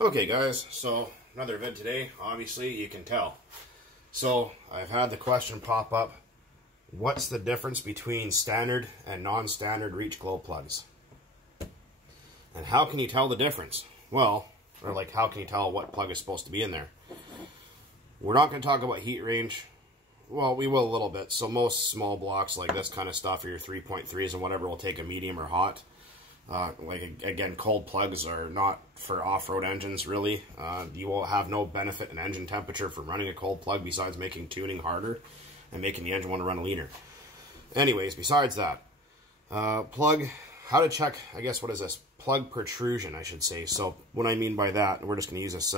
Okay guys, so another vid today. Obviously you can tell. So I've had the question pop up, what's the difference between standard and non-standard reach glow plugs? And how can you tell the difference? Well, or like how can you tell what plug is supposed to be in there? We're not going to talk about heat range. Well, we will a little bit. So most small blocks like this kind of stuff, or your 3.3s and whatever, will take a medium or hot. Again, cold plugs are not for off-road engines, really. You will have no benefit in engine temperature from running a cold plug besides making tuning harder and making the engine want to run leaner. Anyways, besides that, plug, how to check, I guess, what is this? Plug protrusion, I should say. So what I mean by that, we're just going to use this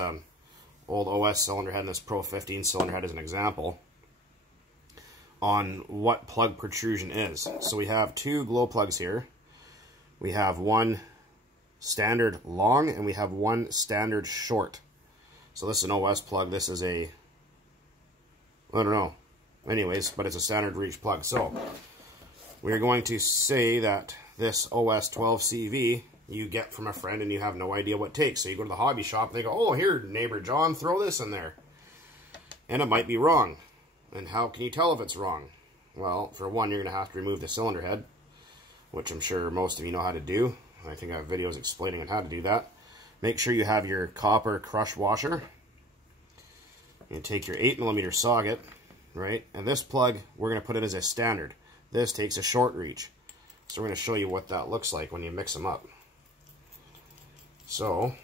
old OS cylinder head and this Pro 15 cylinder head as an example on what plug protrusion is. So we have two glow plugs here. We have one standard long and we have one standard short. So this is an OS plug. This is a, I don't know. Anyways, but it's a standard reach plug. So we're going to say that this OS 12CV you get from a friend and you have no idea what it takes. So you go to the hobby shop and they go, oh, here, neighbor John, throw this in there. And it might be wrong. And how can you tell if it's wrong? Well, for one, you're going to have to remove the cylinder head, which I'm sure most of you know how to do. I think I have videos explaining on how to do that. Make sure you have your copper crush washer. And take your 8mm socket, right? And this plug, we're going to put it as a standard. This takes a short reach. So we're going to show you what that looks like when you mix them up. So,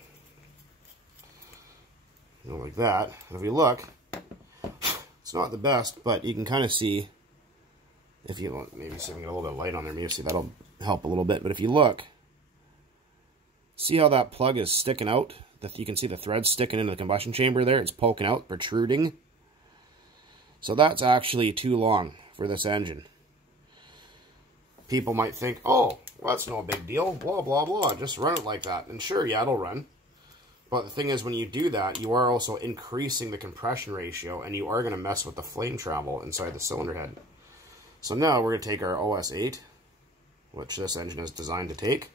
like that. And if you look, it's not the best, but you can kind of see, if you want, maybe see if we can get a little bit of light on there, maybe see that'll help a little bit. But if you look, see how that plug is sticking out? You can see the thread sticking into the combustion chamber there. It's poking out, protruding. So that's actually too long for this engine. People might think, oh, well, that's no big deal, blah, blah, blah. Just run it like that. And sure, yeah, it'll run. But the thing is, when you do that, you are also increasing the compression ratio, and you are going to mess with the flame travel inside the cylinder head. So now we're going to take our OS 8, which this engine is designed to take,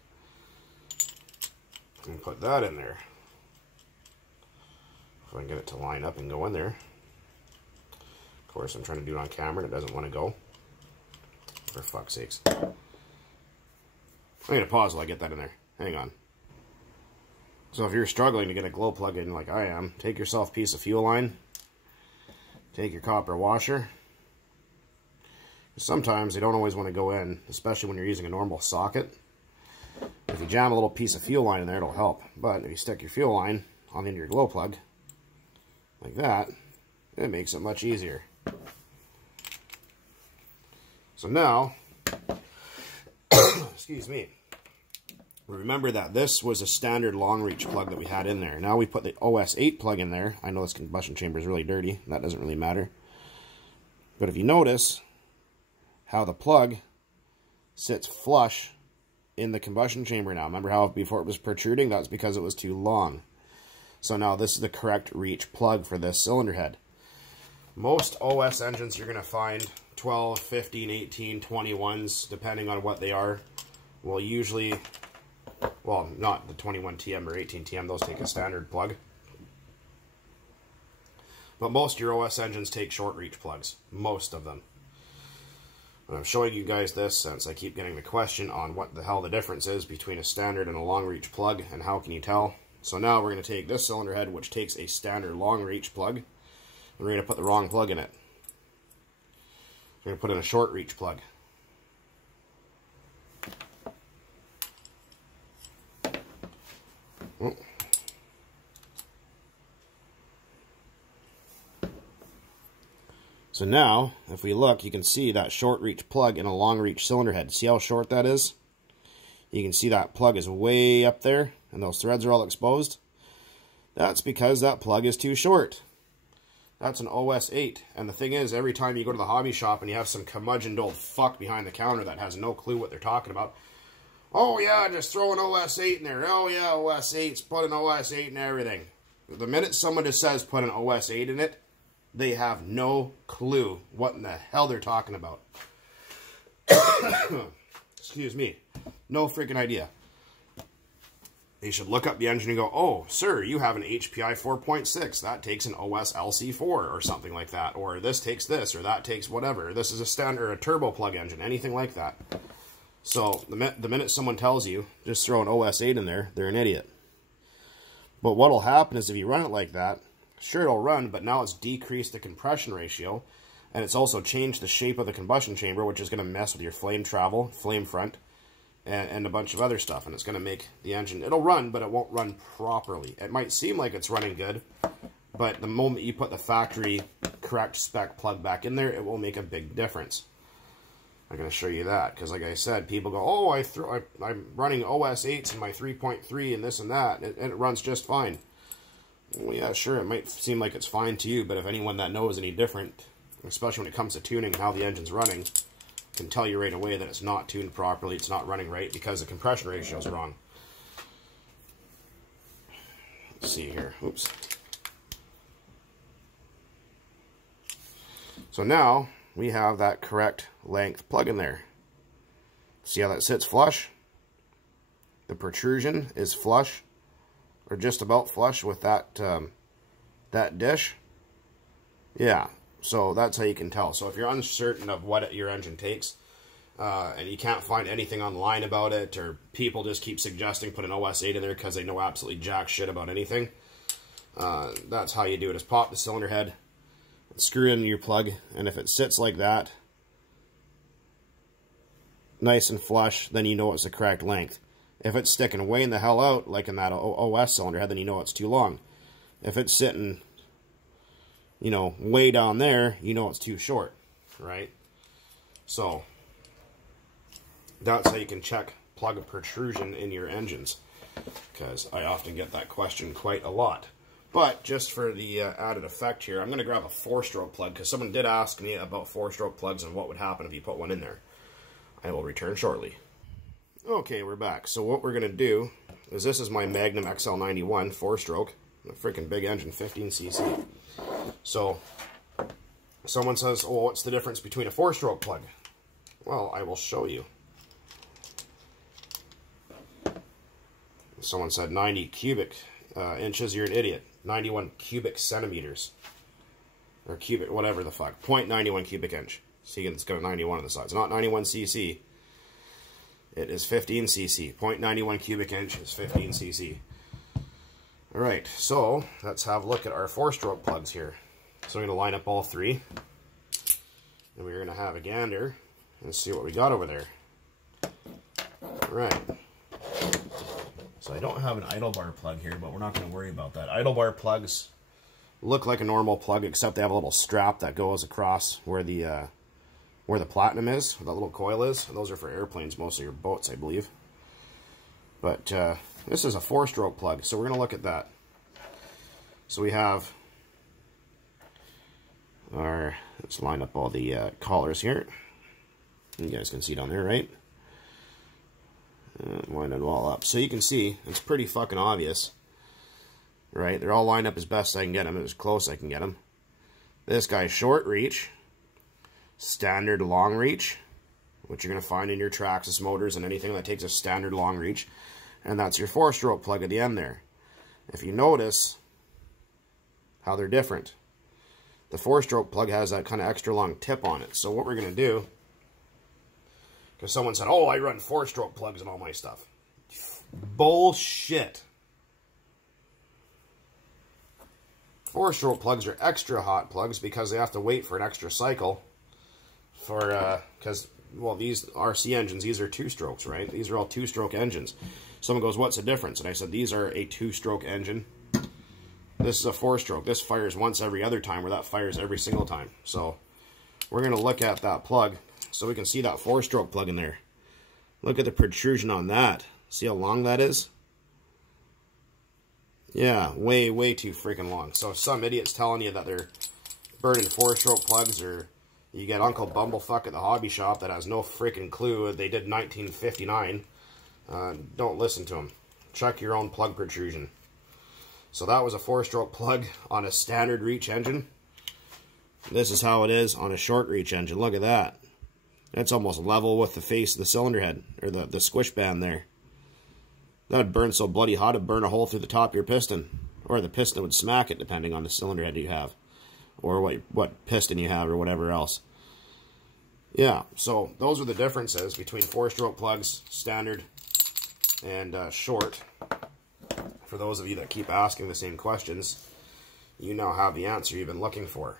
and put that in there. If I can get it to line up and go in there. Of course, I'm trying to do it on camera, and it doesn't want to go. For fuck's sakes. I'm going to pause while I get that in there. Hang on. So if you're struggling to get a glow plug in like I am, take yourself a piece of fuel line, take your copper washer. Sometimes they don't always want to go in, especially when you're using a normal socket. If you jam a little piece of fuel line in there, it'll help. But if you stick your fuel line on the end of your glow plug, like that, it makes it much easier. So now, excuse me, remember that this was a standard long reach plug that we had in there. Now we put the OS 8 plug in there. I know this combustion chamber is really dirty. That doesn't really matter. But if you notice how the plug sits flush in the combustion chamber now. Remember how before it was protruding? That's because it was too long. So now this is the correct reach plug for this cylinder head. Most OS engines you're going to find 12, 15, 18, 21s, depending on what they are, will usually, well, not the 21TM or 18TM, those take a standard plug. But most of your OS engines take short reach plugs. Most of them. And I'm showing you guys this since I keep getting the question on what the hell the difference is between a standard and a long reach plug, and how can you tell. So now we're going to take this cylinder head, which takes a standard long reach plug, and we're going to put the wrong plug in it. We're going to put in a short reach plug. Oh. So now, if we look, you can see that short reach plug in a long reach cylinder head. See how short that is? You can see that plug is way up there, and those threads are all exposed. That's because that plug is too short. That's an OS 8. And the thing is, every time you go to the hobby shop and you have some curmudgeoned old fuck behind the counter that has no clue what they're talking about, oh yeah, just throw an OS 8 in there. Oh yeah, OS 8's put an OS 8 in everything. The minute someone just says put an OS 8 in it, they have no clue what in the hell they're talking about. Excuse me. No freaking idea. you should look up the engine and go, oh, sir, you have an HPI 4.6. That takes an OS LC4 or something like that. Or this takes this, or that takes whatever. This is a standard, a turbo plug engine, anything like that. So the minute someone tells you, just throw an OS 8 in there, they're an idiot. But what will happen is if you run it like that, sure, it'll run, but now it's decreased the compression ratio, and it's also changed the shape of the combustion chamber, which is going to mess with your flame travel, flame front, and a bunch of other stuff, and it's going to make the engine, it'll run, but it won't run properly. It might seem like it's running good, but the moment you put the factory correct spec plug back in there, it will make a big difference. I'm going to show you that, because like I said, people go, oh, I'm running OS 8s in my 3.3 and this and that, and it runs just fine. Well, yeah, sure, it might seem like it's fine to you, but if anyone that knows any different, especially when it comes to tuning and how the engine's running, can tell you right away that it's not tuned properly, it's not running right, because the compression ratio is wrong. Let's see here. Oops. So now we have that correct length plug in there. See how that sits flush? The protrusion is flush, or just about flush with that that dish. Yeah, so that's how you can tell. So if you're uncertain of what your engine takes, and you can't find anything online about it, or people just keep suggesting put an OS 8 in there because they know absolutely jack shit about anything, that's how you do it, is pop the cylinder head, screw in your plug, and if it sits like that, nice and flush, then you know it's the correct length. If it's sticking way in the hell out, like in that OS cylinder head, then you know it's too long. If it's sitting, you know, way down there, you know it's too short, right? So that's how you can check plug protrusion in your engines, because I often get that question quite a lot. But just for the added effect here, I'm going to grab a 4-stroke plug, because someone did ask me about 4-stroke plugs and what would happen if you put one in there. I will return shortly. Okay, we're back. So what we're going to do is, this is my Magnum XL91 4-stroke, a freaking big engine, 15cc. So someone says, oh, what's the difference between a 4-stroke plug? Well, I will show you. Someone said 90 cubic inches, you're an idiot. 91 cubic centimeters. Or cubic, whatever the fuck. 0.91 cubic inch. See, it's got a 91 on the side. It's not 91 cc. It is 15 cc. 0.91 cubic inch is 15 cc. Alright, so let's have a look at our 4-stroke plugs here. So I'm going to line up all three. And we're going to have a gander and see what we got over there. Alright. So I don't have an idle bar plug here, but we're not going to worry about that. Idle bar plugs look like a normal plug, except they have a little strap that goes across where the platinum is, where that little coil is. And those are for airplanes, mostly, or boats, I believe. But this is a 4-stroke plug, so we're going to look at that. So we have our, let's line up all the collars here. You guys can see down there, right? Line it all up. So you can see, it's pretty fucking obvious. Right? They're all lined up as best I can get them, as close as I can get them. This guy's short reach. Standard long reach, which you're going to find in your Traxxas motors and anything that takes a standard long reach. And that's your 4-stroke plug at the end there. If you notice how they're different, the 4-stroke plug has that kind of extra long tip on it. So what we're going to do, because someone said, oh, I run 4-stroke plugs and all my stuff. Bullshit. 4-stroke plugs are extra hot plugs because they have to wait for an extra cycle for, because, well, these RC engines, these are 2-strokes, right? These are all 2-stroke engines. Someone goes, what's the difference? And I said, these are a 2-stroke engine. This is a 4-stroke. This fires once every other time, where that fires every single time. So we're going to look at that plug so we can see that 4-stroke plug in there. Look at the protrusion on that. See how long that is? Yeah, way, way too freaking long. So if some idiot's telling you that they're burning 4-stroke plugs, or you get Uncle Bumblefuck at the hobby shop that has no freaking clue, they did 1959, don't listen to him. Check your own plug protrusion. So that was a 4-stroke plug on a standard reach engine. This is how it is on a short reach engine. Look at that. That's almost level with the face of the cylinder head, or the squish band there. That would burn so bloody hot it'd burn a hole through the top of your piston. Or the piston would smack it, depending on the cylinder head you have. Or what piston you have, or whatever else. Yeah, so those are the differences between 4-stroke plugs, standard, and short. For those of you that keep asking the same questions, you now have the answer you've been looking for.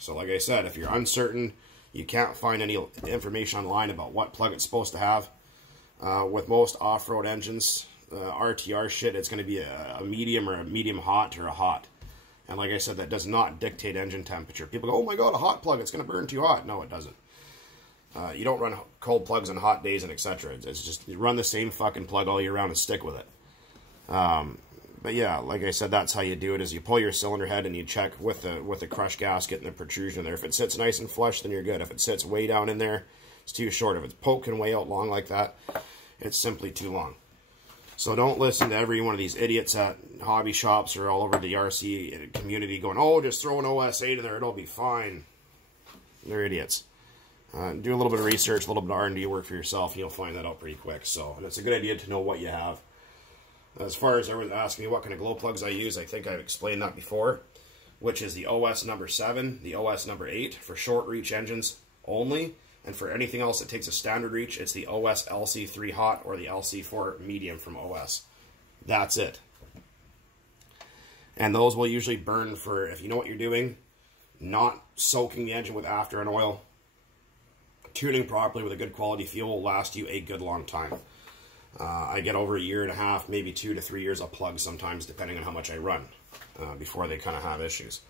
So like I said, if you're uncertain, you can't find any information online about what plug it's supposed to have. With most off-road engines, RTR shit, it's going to be a medium or a medium hot or a hot. And like I said, that does not dictate engine temperature. People go, oh my god, a hot plug, it's going to burn too hot. No, it doesn't. You don't run cold plugs on hot days and etc. It's just, you run the same fucking plug all year round and stick with it. But yeah, like I said, that's how you do it, is you pull your cylinder head and you check with the crush gasket and the protrusion there. If it sits nice and flush, then you're good. If it sits way down in there, it's too short. If it's poking way out long like that, it's simply too long. So don't listen to every one of these idiots at hobby shops or all over the RC community going, oh, just throw an OS8 in there, it'll be fine. They're idiots. Do a little bit of research, a little bit of R&D work for yourself, and you'll find that out pretty quick. So, and it's a good idea to know what you have. As far as everyone asking me what kind of glow plugs I use, I think I've explained that before, which is the OS number 7, the OS number 8 for short reach engines only, and for anything else that takes a standard reach, it's the OS LC3 hot or the LC4 medium from OS. That's it. And those will usually burn for, if you know what you're doing, not soaking the engine with after and oil, tuning properly with a good quality fuel will last you a good long time. I get over a year and a half, maybe 2 to 3 years of plugs sometimes, depending on how much I run, before they kind of have issues.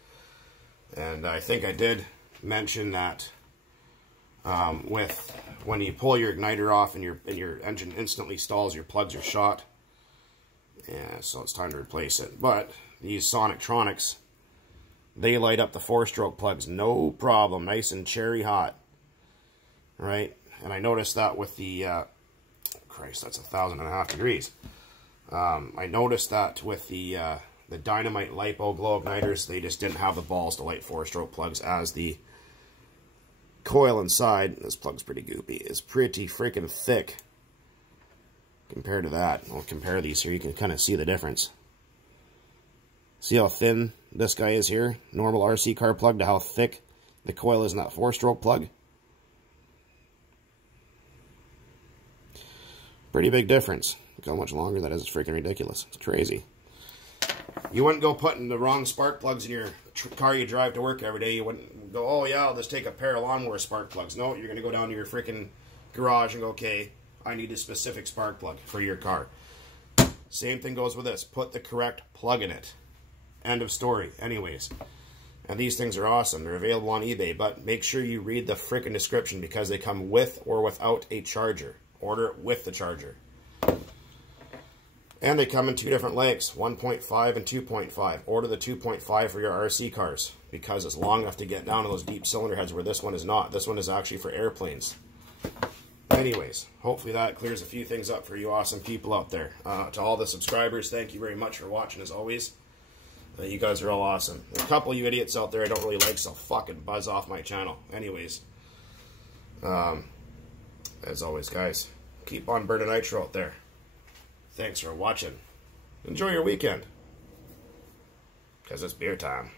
And I think I did mention that when you pull your igniter off and your engine instantly stalls, your plugs are shot. Yeah, so it's time to replace it. But these Sonictronics, they light up the 4-stroke plugs no problem, nice and cherry hot. Right? And I noticed that with the, Christ, that's 1,500 degrees. I noticed that with the Dynamite LiPo glow igniters, they just didn't have the balls to light 4-stroke plugs, as the coil inside, this plug's pretty goopy, is pretty freaking thick compared to that. I'll compare these here, you can kind of see the difference. See how thin this guy is here, normal RC car plug, to how thick the coil is in that 4-stroke plug. Pretty big difference. Look how much longer that is. It's freaking ridiculous. It's crazy. You wouldn't go putting the wrong spark plugs in your car you drive to work every day. You wouldn't go, oh yeah, I'll just take a pair of lawnmower spark plugs. No, you're going to go down to your freaking garage and go, okay, I need a specific spark plug for your car. Same thing goes with this. Put the correct plug in it. End of story. Anyways. And these things are awesome. They're available on eBay, but make sure you read the freaking description, because they come with or without a charger. Order it with the charger. And they come in 2 different lengths, 1.5 and 2.5. Order the 2.5 for your RC cars, because it's long enough to get down to those deep cylinder heads where this one is not. This one is actually for airplanes. Anyways, hopefully that clears a few things up for you awesome people out there. To all the subscribers, thank you very much for watching as always. You guys are all awesome. There's a couple of you idiots out there I don't really like, so fucking buzz off my channel. Anyways. As always, guys, keep on burning nitro out there. Thanks for watching. Enjoy your weekend, because it's beer time.